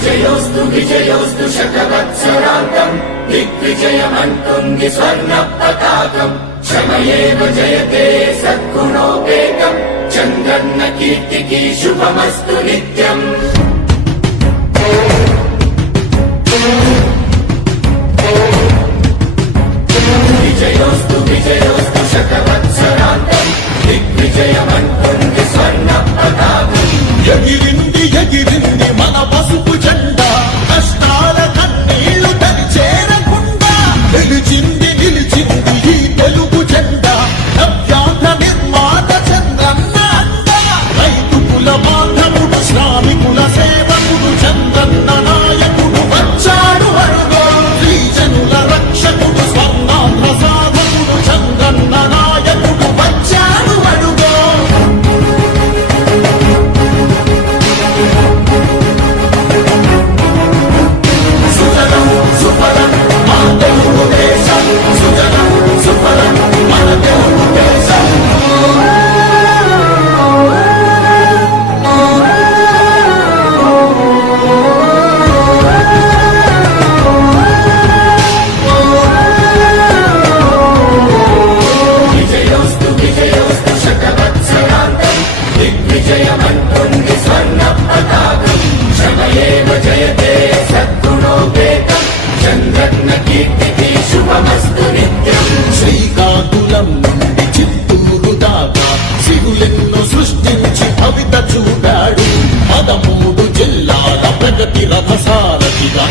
విజయోస్తు విజయోస్తు శతవత్సరాంతం దిగ్విజయమంటుంది స్వర్ణ పతాకం క్షమయేవ జయతే సద్గుణోపేతం చంద్రన్న కీర్తికి శుభమస్తు నిత్యం విజయోస్తు విజయోస్తు శతవత్సరాంతం దిగ్విజయమంటుంది స్వర్ణ పతాకం ఎగిరింది ఎగిరింది మన పసుపు జెండా కష్టాల కన్నీళ్లు చేరకుండా నిలిచింది నిలిచింది ఈ తెలుగు జెండా నవ్యాంధ్ర నిర్మాత చంద్రన్న అండ రైతు కుల బాంధవుడు శ్రామికుల సేవకుడు చంద్రన్న నాయకుడు వచ్చాడు అడుగో శ్రీజనుల రక్షకుడు స్వర్ణాంధ్ర సాధకుడు చంద్రన్న నాయకుడు వచ్చాడు అడుగో విజయోస్తు విజయోస్తు శతవత్సరాంతం దిగ్విజయమంటుంది స్వర్ణ పతాకం క్షమయేవ జయతే సద్గుణోపేతం చంద్రన్న కీర్తికి శుభమస్తు నిత్యం శ్రీకాకుళం నుండి చిత్తూరు దాకా సిగులెన్ను సృష్టించి భవిత చూపాడు 13 జిల్లాల ప్రగతి రథసారథిగా